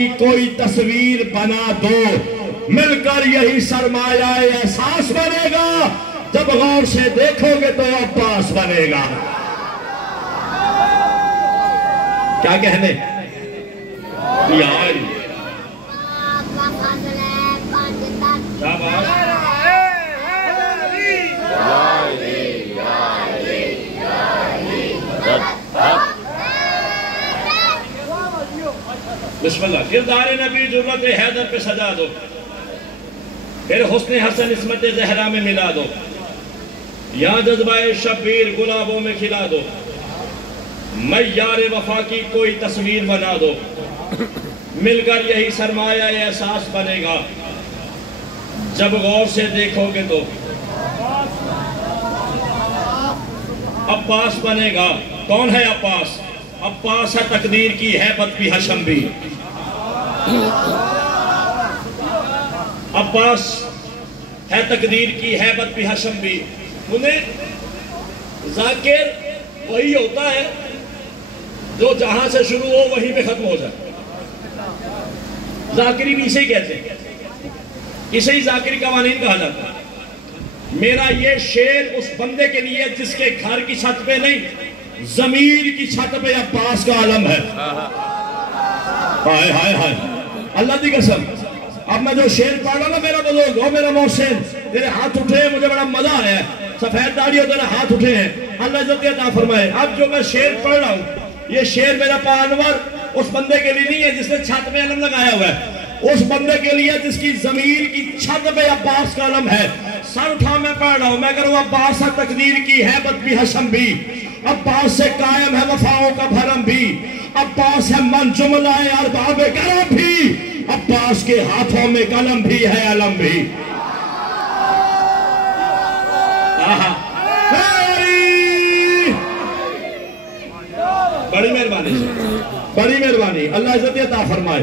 कोई तस्वीर बना दो, मिलकर यही सरमाया एहसास बनेगा। जब गौर से देखोगे तो अब्बास बनेगा। क्या कहने यार, बिस्मिल्लाह। किरदार नबी जुर्रत हैदर पे सजा दो, फिर हुस्न हसन इस्मत जहरा में मिला दो, या जज्बाए शबीर गुलाबों में खिला दो, मैं यार वफा की कोई तस्वीर बना दो, मिलकर यही सरमाया एहसास बनेगा। जब गौर से देखोगे तो अब्बास बनेगा। कौन है अब्बास? अब्बास है तकदीर की हैबत भी हशम भी। अब्बास है तकदीर की हैबत भी हशम भी। उन्हें जाकिर वही होता है जो जहां से शुरू हो वहीं पे खत्म हो जाए। जाकिरी भी इसे ही कहते हैं, इसे ही जाकिरी कवानीन कहा जाता है। मेरा ये शेर उस बंदे के लिए जिसके घर की छत पे नहीं, जमीर की छत पे अब्बास का आलम है। हाय हाय हाय, अल्लाह की कसम। अब मैं जो शेर पढ़ रहा हूँ, मेरा बुजुर्ग हो, मेरा मोहसिन, तेरे हाथ उठे, मुझे बड़ा मजा आया। सफेद दाढ़ी हो, तेरे हाथ उठे हैं, अल्लाह इज्जत अता फरमाए। अब जो मैं शेर पढ़ रहा हूँ, ये शेर मेरा पानवर उस बंदे के लिए नहीं है जिसने छत पे अलम लगाया हुआ है, उस बंदे के लिए जिसकी जमीर की छत पे अब्बास का अलम है। सर उठा मैं पढ़ रहा हूँ, मैं करूँ अब्बास है तकदीर की हैबत भी हशम भी। अब्बास से कायम है वफाओं का भरम भी। अब्बास है मन जुमलाए अरबाब करम भी। अब्बास के हाथों में कलम भी है अलम भी। बड़ी मेहरबानी, बड़ी मेहरबानी, अल्लाह इज्जत अता फरमाए।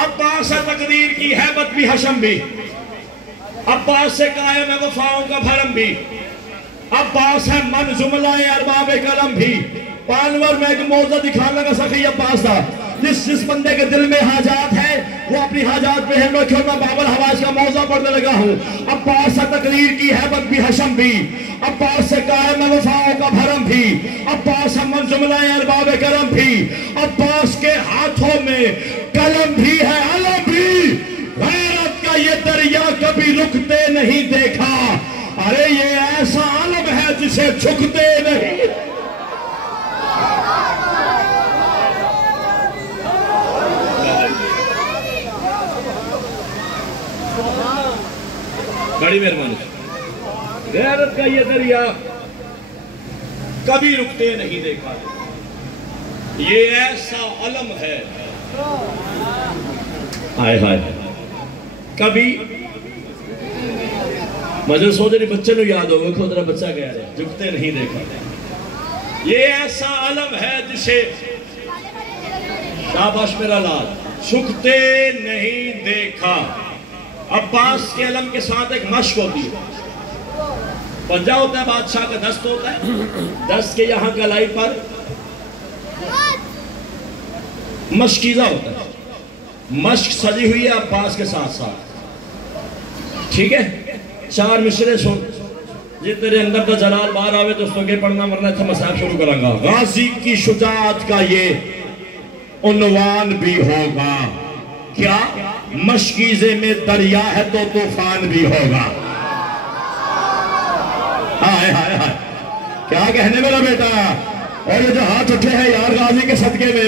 अब्बास है तकदीर की हैबत भी हशम भी। अब्बास से कायम है वफाओं का भरम भी। अब्बास है मन जुमलाए अरबाब कलम भी। पानवर में एक मौजा दिखाने लगा सखी अब्बास था। जिस बंदे के दिल में हाजात है वो अपनी हाजात पे है। मैं बाबर हवाज का मौजा पढ़ने लगा हूँ। अब्बास है तकदीर की हैबत भी हशम भी। अब्बास से कायम है वफाओं का भरम भी। अब्बास है मन जुमलाए अरबाब करम भी। अब्बास के हाथों में कलम भी है अलम भी। गैरत का ये दरिया कभी रुकते नहीं देखा। अरे ये ऐसा आलम है जिसे झुकते नहीं। बड़ी मेहरबानी। गैरत का ये दरिया कभी रुकते नहीं देखा। ये ऐसा अलम है, हाय हाय, कभी मजे सोच रही बच्चे को याद होगा, खुद बच्चा गया है, झुकते नहीं देखा। ये ऐसा अलम है जिसे, शाबाश मेरा लाल, झुकते नहीं देखा। अब्बास के अलम के साथ एक मश्क होती है। पंजा होता है, बादशाह का दस्त होता है, दस्त के यहाँ गलाई पर मशकीजा होता है। मश्क सजी हुई है अब्बास के साथ साथ, ठीक है। चार मिसरे सुन, जे तेरे अंदर का जलाल बाहर आवे तो उसके पढ़ना, वरना इतना मसाब शुरू करांगा। गाजी की शुजाअत का ये उन्वान भी होगा। क्या? मशकीजे में दरिया है तो तूफान भी होगा। हाय हाय हाय, क्या कहने वाला बेटा। और ये जो हाथ उठे हैं यार गाजी के सदके में,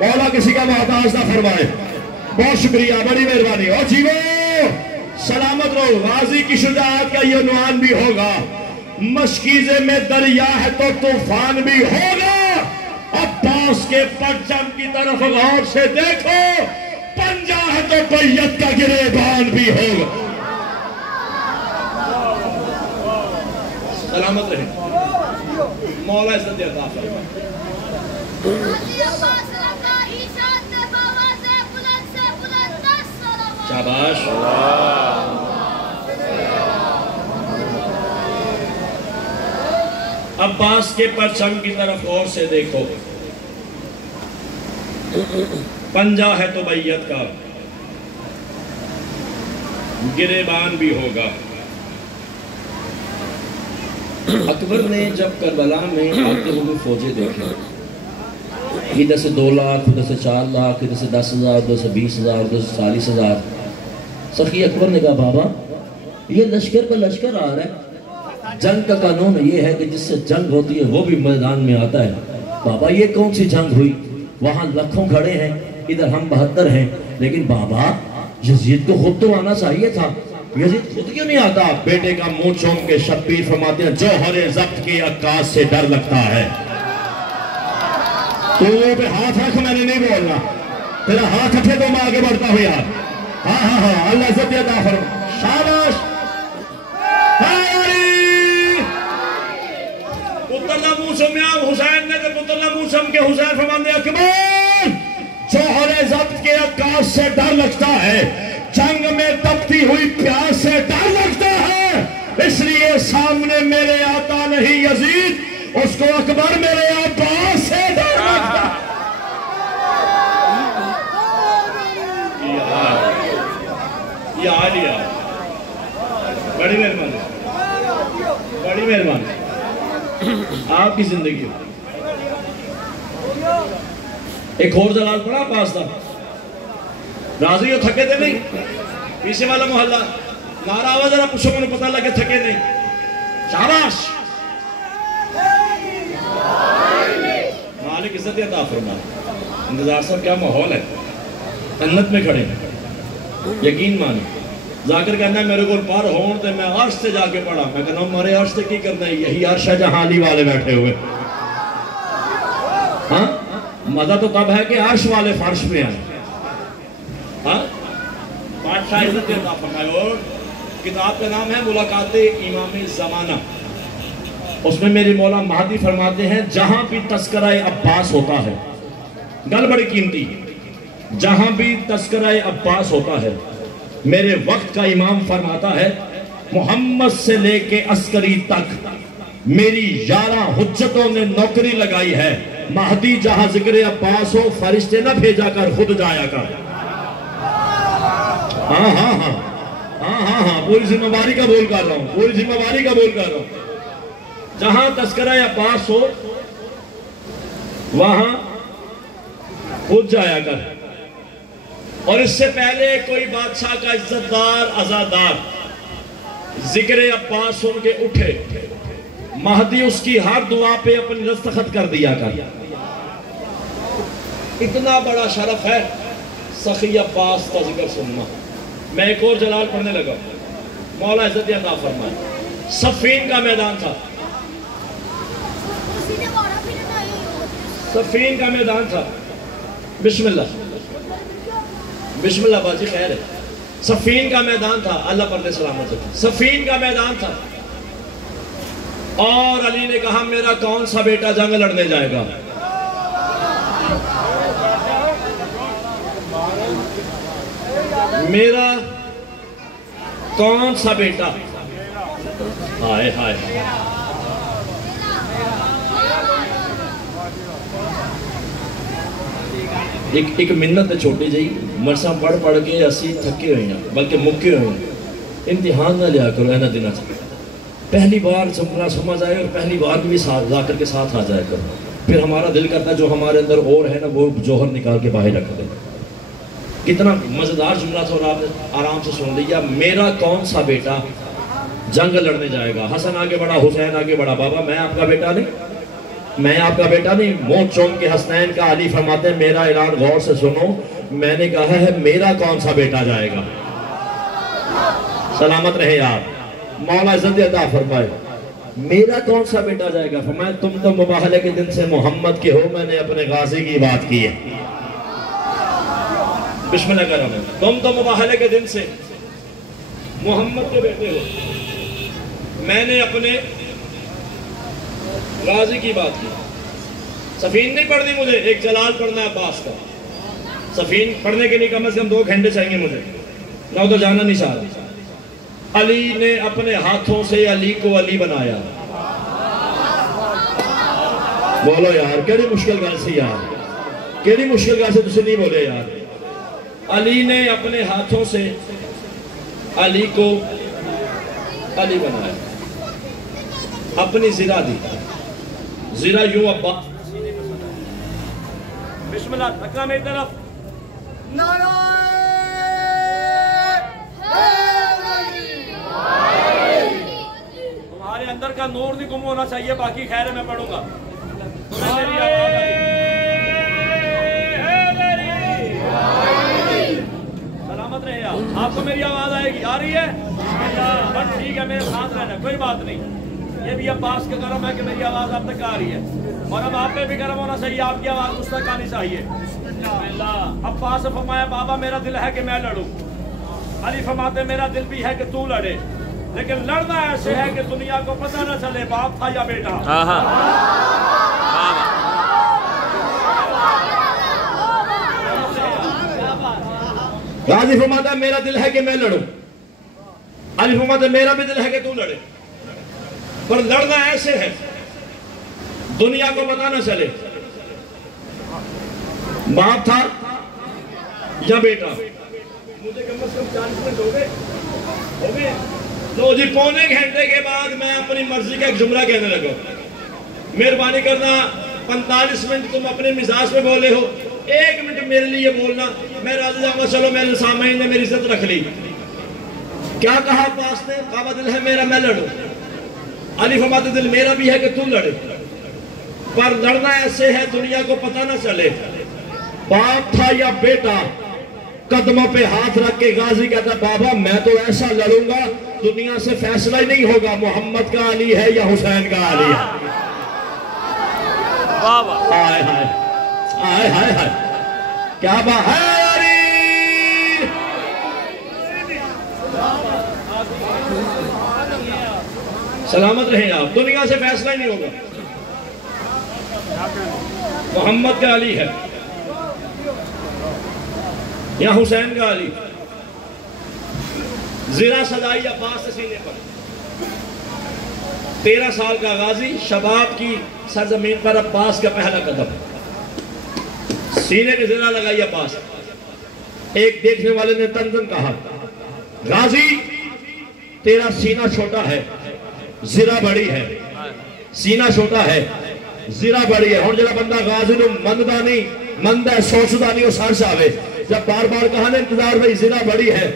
मौला किसी का मोहताज ना फरमाए। बहुत शुक्रिया, बड़ी मेहरबानी। और जीवो सलामत रहो। गाजी की शुजाअत का ये उन्वान भी होगा। मशकीजे में दरिया है तो तूफान भी होगा। अब्बास के परचम की तरफ गौर से देखो, पंजा है तो बैयत का गिरेबान भी होगा। सलामत रहे, मौला इज्जत अता फरमाए। शाबाश। अब्बास के परचम की तरफ गौर से देखो। पंजा है तो बैयत का, गिरेबान भी होगा। अकबर ने जब करबला में आते हुए फौजें देखी, इधर से 2 लाख, उधर से 4 लाख, इधर से 10,000, उधर से 20,000, उधर से 40,000। सखी अकबर ने कहा बाबा ये लश्कर का लश्कर आ रहा है, जंग का कानून ये है कि जिससे जंग होती है वो भी मैदान में आता है। बाबा ये कौन सी जंग हुई, वहां लाखों खड़े हैं, इधर हम 72 हैं। लेकिन बाबा यजीद को खुद तो आना चाहिए था, यजीद खुद क्यों नहीं आता? बेटे का मुंह चूम के शब्बीर फरमाते हैं जौहरे जब्त के अक्कास से डर लगता है। तो पे हाथ रख, मैंने नहीं बोलना, तेरा हाथ उठे तो मैं आगे बढ़ता हूं यार। हाँ हाँ हाँ, अल्लाह इज्जत देता फरमा, शाबाश। पुतला मुंह चूमिया हुसैन ने, तो पुतला मुंह चूम के हुसैन फरमाते अकबर जौहरे जब्त के अक्कास से डर लगता है, जंग में तपती हुई प्यास से डर लगता है, इसलिए सामने मेरे आता नहीं यजीद, उसको अकबर मेरे अब्बास से डर लगता है। यार बड़ी मेहरबानी, बड़ी मेहरबानी आपकी जिंदगी। एक और जलाल पड़ा पास था, राजी हो थके थे नहीं, पीछे वाला मोहल्ला नारा आवाज जरा पूछो, मैंने पता लगे थके नहीं। शाबाश, मालिक इज्जत अता फरमाए। इंतजार साहब क्या माहौल है, जन्नत में खड़े हैं, यकीन माने। जाकर कहना मेरे को पार होने ते मैं अर्श से जाके पढ़ा, मैं कहना मारे अर्श से की करना है, यही अर्श है जहां अली वाले बैठे हुए। हाँ, मजा तो तब है कि अर्श वाले फर्श में आए। हाँ, बादशाह इज्जत अता फरमाए। और किताब का नाम है मुलाकाते इमाम ज़माना। उसमें मेरे मौला महदी फरमाते हैं जहां भी तस्करा अब्बास होता है, गल बड़ी कीमती, जहां भी तस्करा अब्बास होता है, मेरे वक्त का इमाम फरमाता है मोहम्मद से लेके अस्करी तक मेरी 11 हुज्जतों ने नौकरी लगाई है। महदी जहां जिक्र अब्बास हो, फरिश्ते ना भेजा कर, खुद जाया कर। हाँ हाँ हाँ हाँ हाँ हाँ, पूरी जिम्मेवारी का बोल कर रहा हूं, पूरी जिम्मेवारी का बोल कर रहा हूं। जहां तस्करा अब्बास हो वहां खुद जाया कर। और इससे पहले कोई बादशाह का इज्जतदार आजादार जिक्र अब्बास सुन के उठे, महदी उसकी हर दुआ पे अपनी दस्तखत कर दिया कर। इतना बड़ा शरफ है सखी अब्बास का जिक्र सुनना। मैं एक और जलाल पढ़ने लगा, मौला इज्जत अता फरमाए। सफीन का मैदान था, सफीन का मैदान था। बिस्मिल्लाह बिस्मिल्लाह बाजी खैर है। सफीन का मैदान था, अल्लाह पर सलामत रखे। सफीन का मैदान था और अली ने कहा मेरा कौन सा बेटा जंग लड़ने जाएगा। मेरा कौन सा बेटा, हाय हाय, एक मिन्नत है छोटी जी, मरसा पढ़ पढ़ के असी थके हुए हैं, बल्कि मुक्के हुए हैं। इम्तिहान ना लिया करो इन्हें दिनों से, पहली बार जुमला समझ आए और पहली बार भी साथ जाकर के साथ आ जाया करो। फिर हमारा दिल करता है जो हमारे अंदर और है ना वो जौहर निकाल के बाहर रख दे। कितना मजेदार जुमला था और आपने आराम से सुन लिया। मेरा कौन सा बेटा जंग लड़ने जाएगा। हसन आगे बढ़ा, हुसैन आगे बढ़ा। बाबा मैं आपका बेटा नहीं, मैं आपका बेटा नहीं। मुंह चौम के हसनैन का अली फरमाते मेरा ऐलान गौर से सुनो, मैंने कहा है मेरा कौन सा बेटा जाएगा। सलामत रहे आप, मौला इज्जत अता फरमाए। मेरा कौन सा बेटा जाएगा। फरमाया तुम तो मुबाहले के दिन से मोहम्मद के हो, मैंने अपने गाजी की बात की है। बिस्मिल्लाह कर रहा हूं। तुम तो मुबाहले के दिन से मोहम्मद के बेटे हो, मैंने अपने गाजी की बात की। सफीन नहीं पढ़नी मुझे, एक जलाल पढ़ना है अब्बास का। सफीन पढ़ने के लिए कम से कम 2 घंटे चाहिए मुझे, ना उधर जाना नहीं चाहता। अली ने अपने हाथों से अली को अली बनाया। बोलो यार केड़ी मुश्किल गल सी यार, केड़ी मुश्किल गल से तुम नहीं बोले यार। अली ने अपने हाथों से अली को अली बनाया, अपनी जिरा दी, जिरा यूं अब्बा। बिस्मिल्लाह, तकना मेरी तरफ। तुम्हारे अंदर का नूर नहीं गुम होना चाहिए, बाकी खैर है मैं पढ़ूंगा। सलामत रहे आप। आपको मेरी आवाज आएगी, आ रही है? बस ठीक है, मेरे साथ रहना, कोई बात नहीं। ये भी अब्बास का करम है कि मेरी आवाज आप तक आ रही है, और अब आप पे भी करम होना चाहिए, आपकी आवाज मुझ तक आनी चाहिए। अब्बास ने फरमाया बाबा मेरा दिल है कि मैं लड़ूं। अली फरमाते मेरा दिल भी है कि तू लड़े, लेकिन लड़ना ऐसे है कि दुनिया को पता न चले बाप था या बेटा। गाजी फरमाता मेरा दिल है कि मैं लड़ूं, अली फरमाता मेरा भी दिल है कि तू लड़े, पर लड़ना ऐसे है दुनिया को पता न चले बाप था या बेटा। मुझे कम से कम 40 मिनट हो गए। तो जी पौने घंटे के बाद मैं अपनी मर्जी का एक जुमला कहने लगा। मेहरबानी करना 45 मिनट तुम अपने मिजाज में बोले हो, 1 मिनट मेरे लिए बोलना, मैं राजी जाऊंगा। चलो मेरे सामने ने मेरी इज्जत रख ली। क्या कहा अब्बास ने? काबा दिल है मेरा मैं लड़ूं। अली फरमाते दिल मेरा भी है कि तू लड़े, पर लड़ना ऐसे है दुनिया को पता ना चले बाप था या बेटा। कदमों पे हाथ रख के गाजी कहता बाबा मैं तो ऐसा लड़ूंगा दुनिया से फैसला ही नहीं होगा मोहम्मद का अली है या हुसैन का अली है। हाय हाय हाय हाय हाय, क्या बात है। सलामत रहे आप, दुनिया से फैसला ही नहीं होगा। मोहम्मद का अली है या हुसैन का अली। जिरा सदाई अब्बास से सीने पर, 13 साल का गाजी, शबाब की सरजमीन पर अब्बास का पहला कदम, सीने पे जिरा लगाई अब्बास। एक देखने वाले ने तंजन कहा गाजी तेरा सीना छोटा है जिरा बड़ी है, सीना छोटा है जिरा बड़ी है। हुण जिहड़ा बंदा गाजी नूं मनदा नहीं, मनदा सोचदा नहीं, वो सर जावे। जब बार बार कहा ना इंतजार भाई जिरा बड़ी है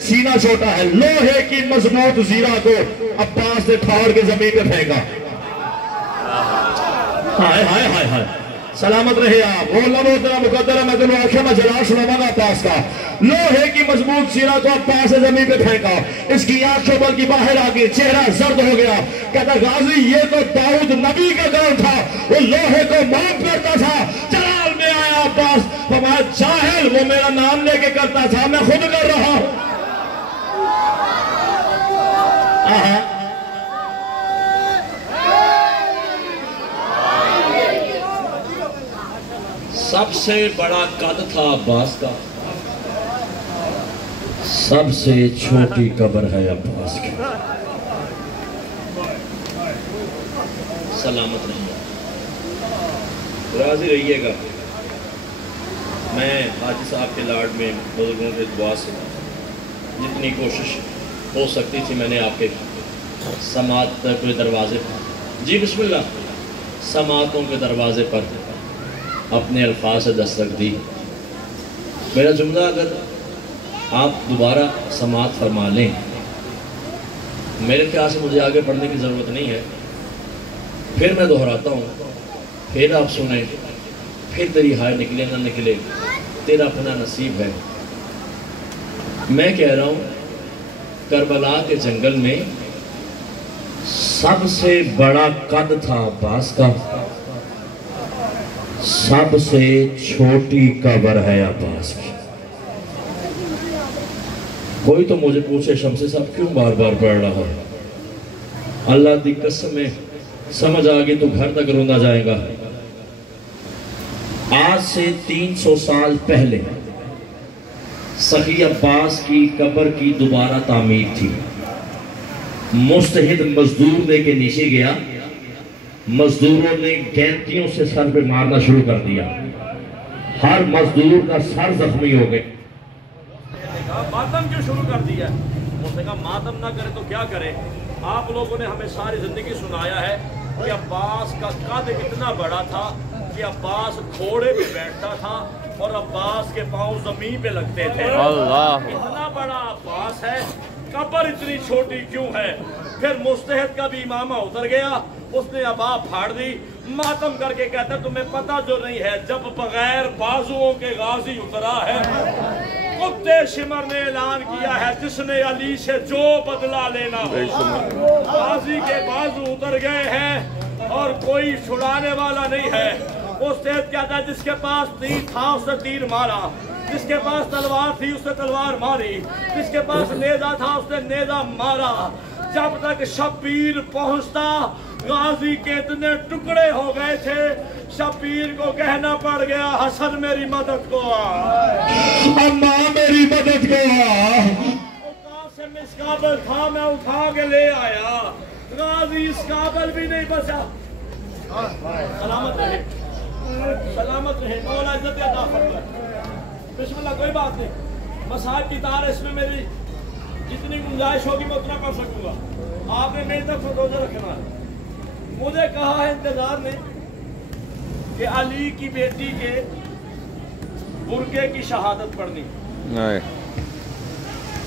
सीना छोटा है, लोहे की मजबूत जीरा को अब्बास ने फाड़ के जमीन पे फेंका। हाय हाय हाय हाय, सलामत रहे आप। बोलना तेरा मुकद्दर है, मैं तेन आख्या मैं जलाल सुनावांगा अब्बास का। लोहे की मजबूत सीरा को अब्बास ने जमीन पे फेंका, इसकी आंखों बल्कि बाहर आ गई, चेहरा जर्द हो गया। कहता गाजी ये तो दाऊद नबी का काम था, वो लोहे को माफ करता था। जलाल में आया अब्बास, फरमाया जाहिल वो मेरा नाम लेके करता था, मैं खुद कर रहा हूं। सबसे बड़ा कद था अब्बास का, सबसे छोटी कब्र है अब्बास की। सलामत रहिए, राजी रहिएगा। मैं हाजी साहब के लाड में बुजुर्गों के दुआ से जितनी कोशिश हो सकती थी मैंने आपके समात के दरवाजे पर, जी बिस्मिल्लाह, समातों के दरवाजे पर अपने अल्फाज से दस्तक दी। मेरा जुमला अगर आप दोबारा समात फरमा लें, मेरे ख्याल से मुझे आगे बढ़ने की ज़रूरत नहीं है। फिर मैं दोहराता हूँ, फिर आप सुने, फिर तेरी हाय निकले ना निकले तेरा अपना नसीब है। मैं कह रहा हूँ करबला के जंगल में सबसे बड़ा कद था अब्बास का, सबसे छोटी कब्र है अब्बास की। कोई तो मुझे पूछे शमसे साहब क्यों बार बार पढ़ रहा है? अल्लाह की कसम में समझ आ गई तो घर तक रोंदा जाएगा। आज से 300 साल पहले सही अब्बास की कब्र की दोबारा तामीर थी। मुस्तहिद मजदूर लेके नीचे गया, मजदूरों ने गैंतियों से सर पे मारना शुरू कर दिया, हर मजदूर का सर जख्मी हो गए। मातम क्यों शुरू कर दिया? उसने कहा मातम ना करे तो क्या करे? आप लोगों ने हमें सारी जिंदगी सुनाया है कि अब्बास का कद इतना बड़ा था कि अब्बास घोड़े पे बैठता था और अब्बास के पांव जमीन पे लगते थे। अल्लाह, इतना बड़ा अब्बास है, कब्र इतनी छोटी क्यों है? फिर मुस्तहद का भी इमामा उतर गया, उसने अबा फाड़ दी, मातम करके कहता तुम्हें पता जो नहीं है, जब बगैर बाजुओं के गाजी उतरा है, कुत्ते शिमर ने ऐलान किया है जिसने अली से जो बदला लेना हो। गाजी के बाजू उतर गए हैं और कोई छुड़ाने वाला नहीं है। मुस्तहद कहता है जिसके पास तीर था उसने तीर मारा, जिसके पास तलवार थी उसने तलवार मारी, जिसके पास नेजा था उसने नेजा मारा। जब तक शब्बीर पहुंचता गाजी के इतने टुकड़े हो गए थे, शब्बीर को कहना पड़ गया हसन मेरी मदद को आ, अम्मा मेरी मदद को आ। कासिम इस काबल था, मैं उठा के ले आया, गाजी इस काबल भी नहीं बचा। सलामत रहे, सलामत रहे, मौला इज्जत अता फरमाए। बिस्मिल्लाह, कोई बात नहीं, मसाहब की तार इसमें मेरी जितनी गुंजाइश होगी मैं उतना कर सकूंगा। आपने मेरे तक रोजा रखना है। मुझे कहा है इंतजार ने कि अली की बेटी के बुरके की शहादत पढ़नी।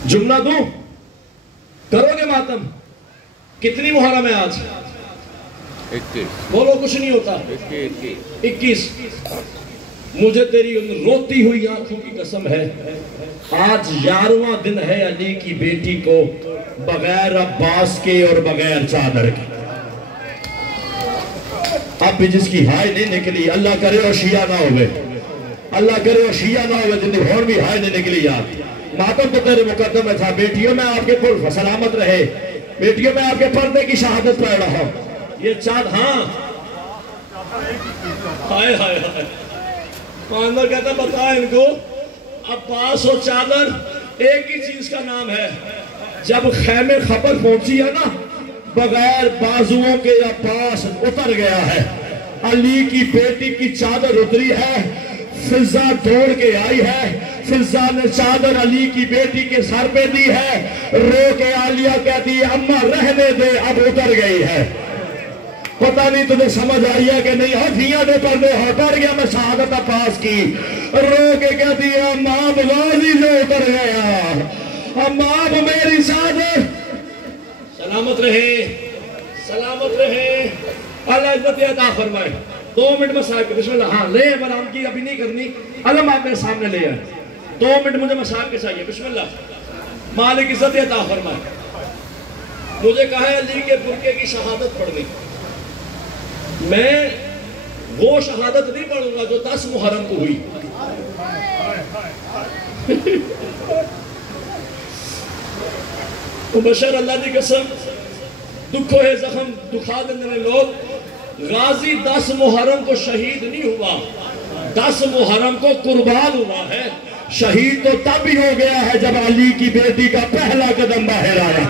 जुमला दूं, करोगे मातम? कितनी मुहर्रम है आज? 21। बोलो, कुछ नहीं होता। 21। मुझे तेरी उन रोती हुई आंखों की कसम है, आज 11वां दिन है अली की बेटी को बगैर अब्बास के और बगैर चादर के। अब भी जिसकी हाय नहीं निकली, अल्लाह करे और शिया ना होवे, अल्लाह करे और शिया ना होवे, जिंदगी और भी हाय नहीं निकली यार। मातम तो तेरे मुकद्दम में था। बेटियों में आपके पुर सलामत रहे, बेटियों में आपके पर्दे की शहादत पढ़ रहा हूं। ये चाँद, हाँ हाय हाय हाय, अंदर कहता बता इनको, अब्बास और चादर एक ही चीज का नाम है। जब खैमे खबर पहुंची है ना, बगैर बाजुओं के अब्बास उतर गया है, अली की बेटी की चादर उतरी है, फिजा दौड़ के आई है, फिजा ने चादर अली की बेटी के सर पे दी है, रो के आलिया कहती है अम्मा रहने दे, अब उतर गई है। पता नहीं तुझे समझ आई है कि नहीं? हथियां दे पर्दे हट गया, मैं शहादत अब्बास की, रो के कहती है अम्मा गाजी से उतर गया, अम्मा मेरी चादर। सलामत रहे, सलामत रहे, अल्लाह इज्जत अता फरमाए। 2 मिनट में साहब बिस्मिल्लाह, हाँ ले बराम की अभी नहीं करनी, अलम आप मेरे सामने ले आए। 2 मिनट मुझे मसाहब के चाहिए। बिस्मिल्लाह, मालिक इज्जत अता फरमाए। मुझे कहा है अली के बुरके की शहादत पढ़नी, मैं वो शहादत नहीं पढ़ूंगा जो 10 मुहर्रम को हुई। तो बशर अल्लाह की कसम, दुखो है जख्म दुखा देने लोग, गाजी 10 मुहर्रम को शहीद नहीं हुआ, 10 मुहर्रम को कुर्बान हुआ है। शहीद तो तब ही हो गया है जब अली की बेटी का पहला कदम बाहर आया।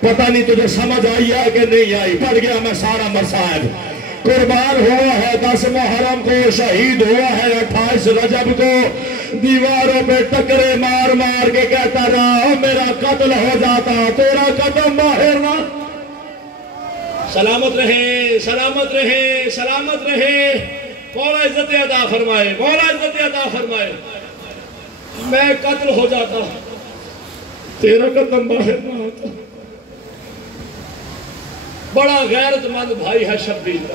पता नहीं तुझे समझ आई है कि नहीं आई? पढ़ गया मैं सारा मसाइब। कुर्बान हुआ है 10 मुहर्रम को, शहीद हुआ है 28 रजब को, दीवारों पे टकरे मार मार के कहता रहा मेरा कत्ल हो जाता, तेरा कदम बाहर ना। सलामत रहे, सलामत रहे, सलामत रहे, मौला इज्जत अता फरमाए, मौला इज्जत अता फरमाए। मैं कत्ल हो जाता, तेरा कदम बाहर ना होता। बड़ा गैरतमंद भाई है शब्बीर का,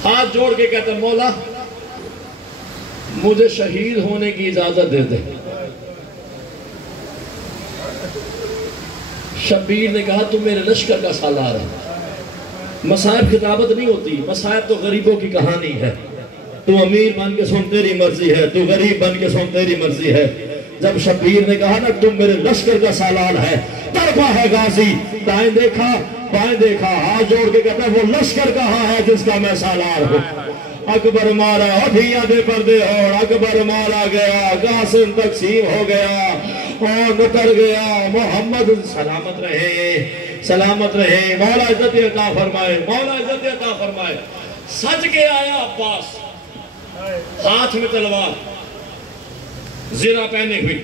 हाथ जोड़ के कहते मौला मुझे शहीद होने की इजाजत दे दे। शब्बीर ने कहा तुम मेरे लश्कर का सालार है। मसाइब खिताबत नहीं होती, मसाइब तो गरीबों की कहानी है। तू अमीर बन के सुन तेरी मर्जी है, तू गरीब बन के सुन तेरी मर्जी है। जब शब्बीर ने कहा ना तुम मेरे लश्कर का सालार है, तरफा है गाजी, दाएं देखा बाएं देखा, हाथ जोड़ के कहता वो लश्कर कहाँ है जिसका मैं सालार हूँ। अकबर मारा, हथियां दे पर्दे और अकबर मारा गया, कासिम तकसीम हो गया और उतर गया मोहम्मद। सलामत रहे, सलामत रहे, मौला इज्जत अता फरमाए, मौला इज्जत अता फरमाए। सज के आया अब्बास, हाथ में तलवार, ज़िरा पहने हुई,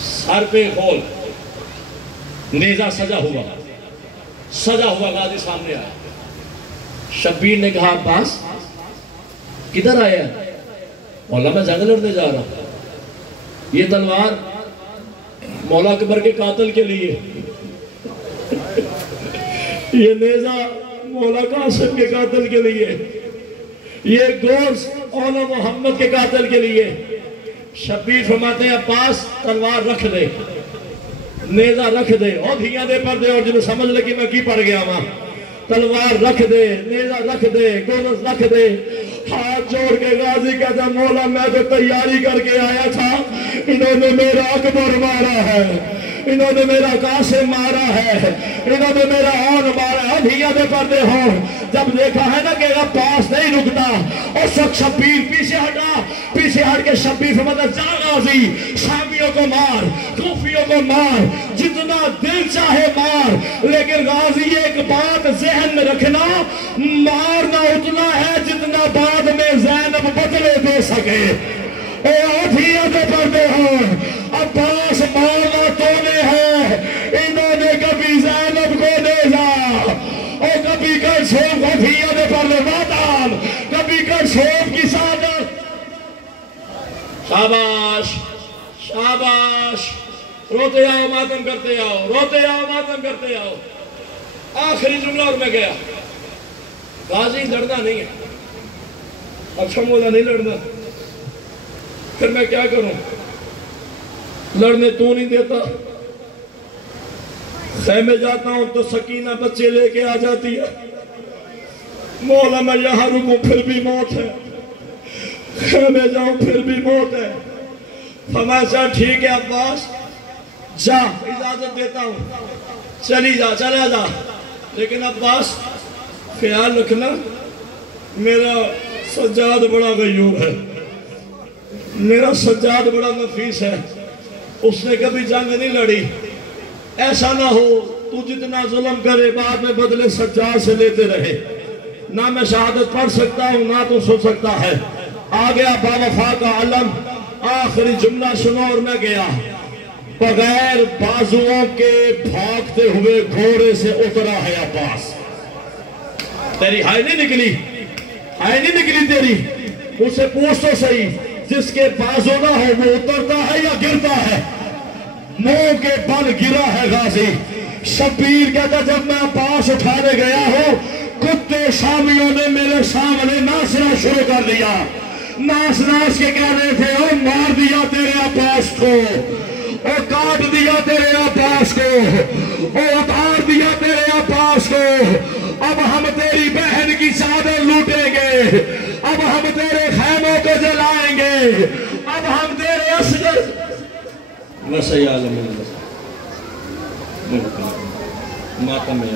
सर पे खोल, नेजा सजा हुआ गाजी सामने आया। शब्बीर ने कहा अब्बास किधर आया? मौला मैं जंग लड़ने जा रहा हूं। ये तलवार मौला अकबर के कातिल के लिए, ये नेजा मौला कासिम के कातिल के लिए, ये गोश्त औला मोहम्मद के कातिल के लिए। शब्बीर फरमाते हैं अब्बास तलवार रख दे, नेजा रख दे, और धिया दे पर दे, और जिन्हें समझ लगी मैं की पड़ गया वहां। तलवार रख दे, नेजा रख दे, गोलस रख दे। हाथ जोड़ के गाजी कहता मौला मैं तो तैयारी करके आया था, इन्होंने मेरा अकबर मारा है, इन्होंने मेरा कासिम मारा है, इन्होंने मेरा औन मारा है। धिया दे पर दे हो। जब देखा है ना कि अब्बास नहीं रुकता, उस वक्त शब्बीर पीछे हटा, पीछे हट के शब्बीर फरमाता जा गाजी, शामियों को मार, कूफियों को मार, जितना दिल चाहे मार, लेकिन गाजी एक बात जहन में रखना, मारना उतना है जितना बाद में ज़ैनब बदले दे सके। पर्दे हो अब्बास मारना तोने है, इन्होंने कभी ज़ैनब को नेजा और कभी कर शोभ को पर्दे माताम, कभी कर शोभ की सादत। शाबाश शाबाश, रोते आओ मातम करते आओ, रोते आओ मातम करते आओ। आखिरी जुमला और मैं गया। गाजी लड़ना नहीं है, अच्छा मौला नहीं लड़ना, फिर मैं क्या करूं? लड़ने तू नहीं देता, खेमे जाता हूं तो सकीना बच्चे लेके आ जाती है, मौला मैं यहां रुकूं फिर भी मौत है, खेमे जाऊं फिर भी मौत है। फरमाया ठीक है अब्बास जा, इजाजत देता हूं, चली जा, चला जा, लेकिन अब्बास ख्याल रखना मेरा सज्जाद बड़ा गयूर है, मेरा सज्जाद बड़ा नफीस है, उसने कभी जंग नहीं लड़ी। ऐसा ना हो तू जितना जुल्म करे बाद में बदले सज्जाद से लेते रहे। ना मैं शहादत पढ़ सकता हूँ ना तू सुन सकता है। आ गया बावफा का आलम, आखिरी जुमला सुनो और मैं गया। बगैर बाजुओं के भागते हुए घोड़े से उतरा है अब्बास। तेरी हाय नहीं निकली, हाय नहीं निकली तेरी, उससे पूछ तो सही, जिसके बाजू ना हो वो उतरता है या गिरता है? मुंह के बल गिरा है गाजी। शब्बीर कहता जब मैं अब्बास उठाने गया हूं, कुत्ते शामियों ने मेरे सामने नाचना शुरू कर दिया। नाच नाच के कह रहे थे ओ मार दिया तेरे अब्बास को, ओ काट दिया तेरे अब्बास को, ओ उतार दिया तेरे अब्बास को, अब हम तेरी बहन की चादर लूटेंगे, अब हम तेरे खैमों को जलाएंगे, अब हम तेरे असगर माता में